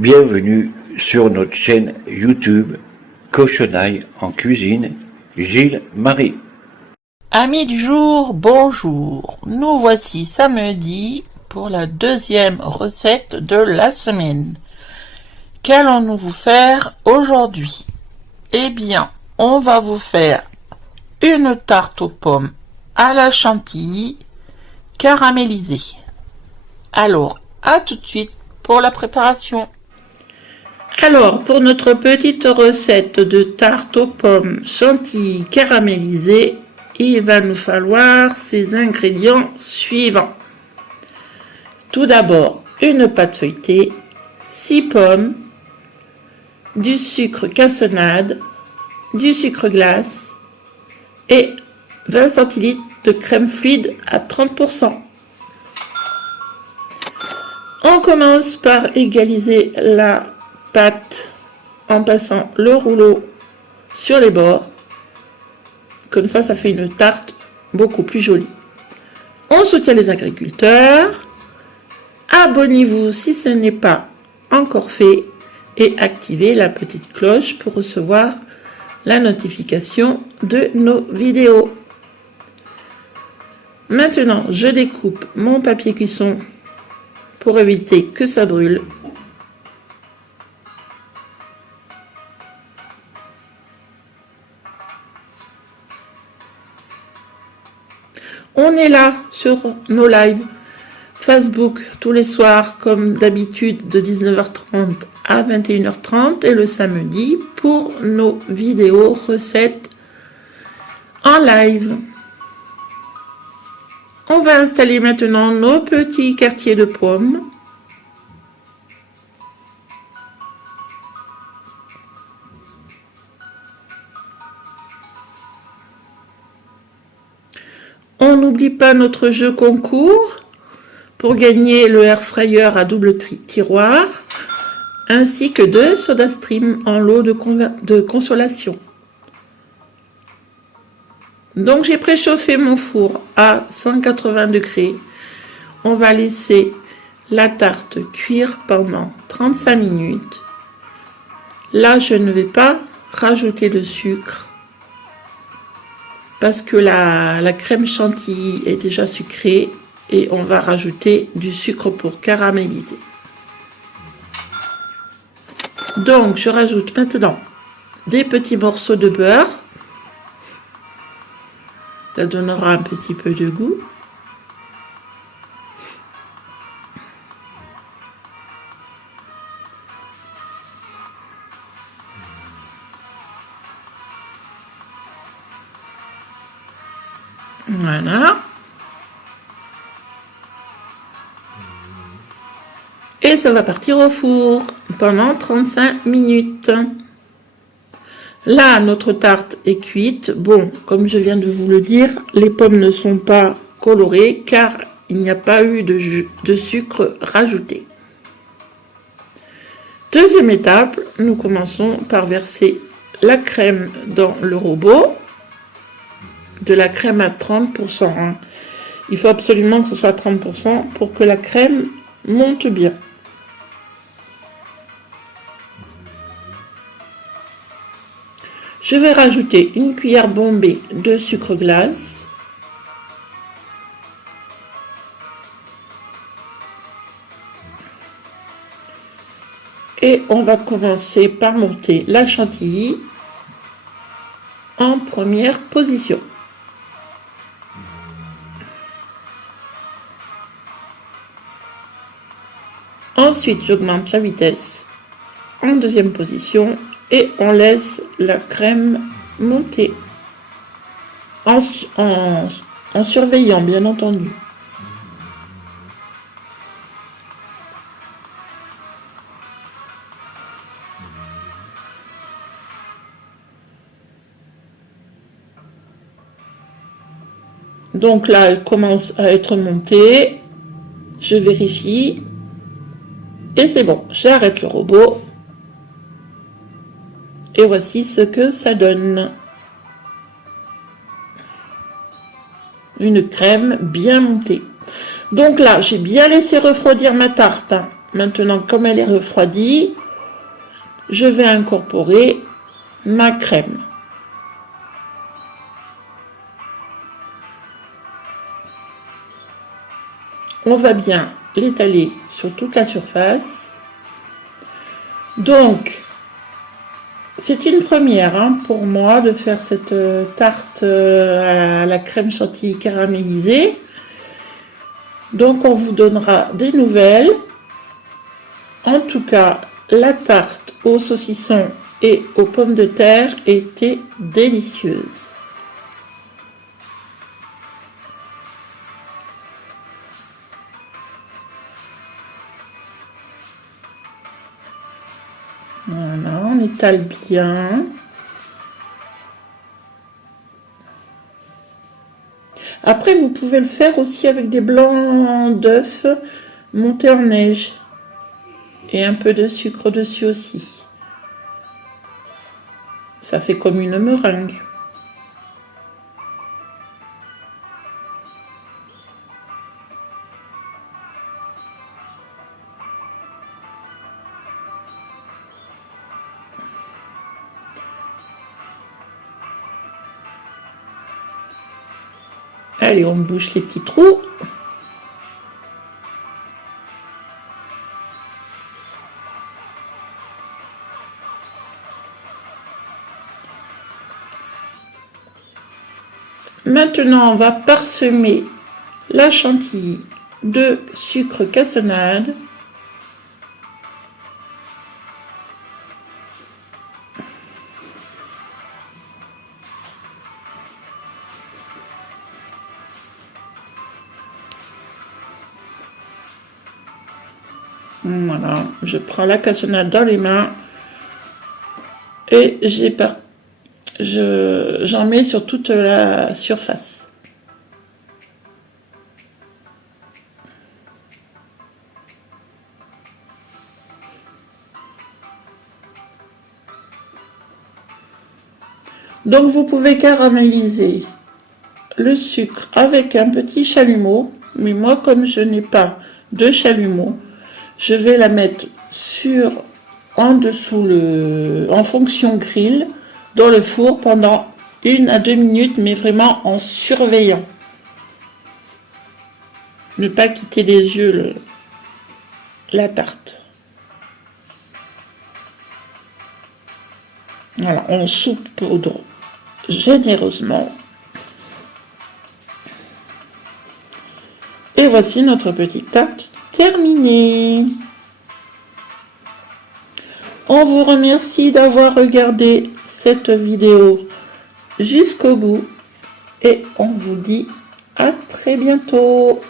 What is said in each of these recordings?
Bienvenue sur notre chaîne YouTube Cochonaille en cuisine, Gilles Marie. Amis du jour, bonjour. Nous voici samedi pour la deuxième recette de la semaine. Qu'allons-nous vous faire aujourd'hui? Eh bien, on va vous faire une tarte aux pommes à la chantilly caramélisée. Alors, à tout de suite pour la préparation. Alors, pour notre petite recette de tarte aux pommes chantilly caramélisée, il va nous falloir ces ingrédients suivants. Tout d'abord, une pâte feuilletée, 6 pommes, du sucre cassonade, du sucre glace et 20 centilitres de crème fluide à 30%. On commence par égaliser la pâte en passant le rouleau sur les bords. Comme ça fait une tarte beaucoup plus jolie. On soutient les agriculteurs. Abonnez-vous si ce n'est pas encore fait et activez la petite cloche pour recevoir la notification de nos vidéos. Maintenant, je découpe mon papier cuisson pour éviter que ça brûle. On est là sur nos lives Facebook tous les soirs comme d'habitude de 19h30 à 21h30 et le samedi pour nos vidéos recettes en live. On va installer maintenant nos petits quartiers de pommes. On n'oublie pas notre jeu concours pour gagner le air fryer à double tiroir ainsi que 2 SodaStream en lot de consolation. Donc j'ai préchauffé mon four à 180 degrés. On va laisser la tarte cuire pendant 35 minutes. Là, je ne vais pas rajouter de sucre parce que la crème chantilly est déjà sucrée et on va rajouter du sucre pour caraméliser. Donc, je rajoute maintenant des petits morceaux de beurre. Ça donnera un petit peu de goût. Voilà. Et ça va partir au four pendant 35 minutes. Là, notre tarte est cuite. Bon, comme je viens de vous le dire, les pommes ne sont pas colorées car il n'y a pas eu de sucre rajouté. Deuxième étape, nous commençons par verser la crème dans le robot. De la crème à 30%. Hein. Il faut absolument que ce soit 30% pour que la crème monte bien. Je vais rajouter une cuillère bombée de sucre glace. Et on va commencer par monter la chantilly en première position. Ensuite, j'augmente la vitesse en deuxième position et on laisse la crème monter en surveillant, bien entendu. Donc là, elle commence à être montée. Je vérifie. Et c'est bon, j'arrête le robot. Et voici ce que ça donne. Une crème bien montée. Donc là, j'ai bien laissé refroidir ma tarte. Maintenant, comme elle est refroidie, je vais incorporer ma crème. On va bien l'étaler sur toute la surface. Donc, c'est une première pour moi de faire cette tarte à la crème chantilly caramélisée. Donc, on vous donnera des nouvelles. En tout cas, la tarte aux saucissons et aux pommes de terre était délicieuse. Voilà, on étale bien. Après, vous pouvez le faire aussi avec des blancs d'œufs montés en neige. Et un peu de sucre dessus aussi. Ça fait comme une meringue. Allez, on bouche les petits trous. Maintenant, on va parsemer la chantilly de sucre cassonade. Voilà, je prends la cassonade dans les mains et j'en mets sur toute la surface. Donc vous pouvez caraméliser le sucre avec un petit chalumeau, mais moi comme je n'ai pas de chalumeau, je vais la mettre en dessous en fonction grill dans le four pendant 1 à 2 minutes, mais vraiment en surveillant. Ne pas quitter des yeux la tarte. Voilà, on saupoudre généreusement. Et voici notre petite tarte terminée. On vous remercie d'avoir regardé cette vidéo jusqu'au bout et on vous dit à très bientôt.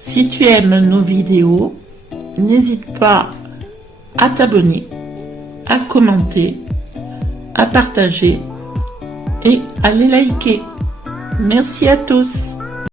Si tu aimes nos vidéos, n'hésite pas à t'abonner, à commenter, à partager et à les liker. Merci à tous.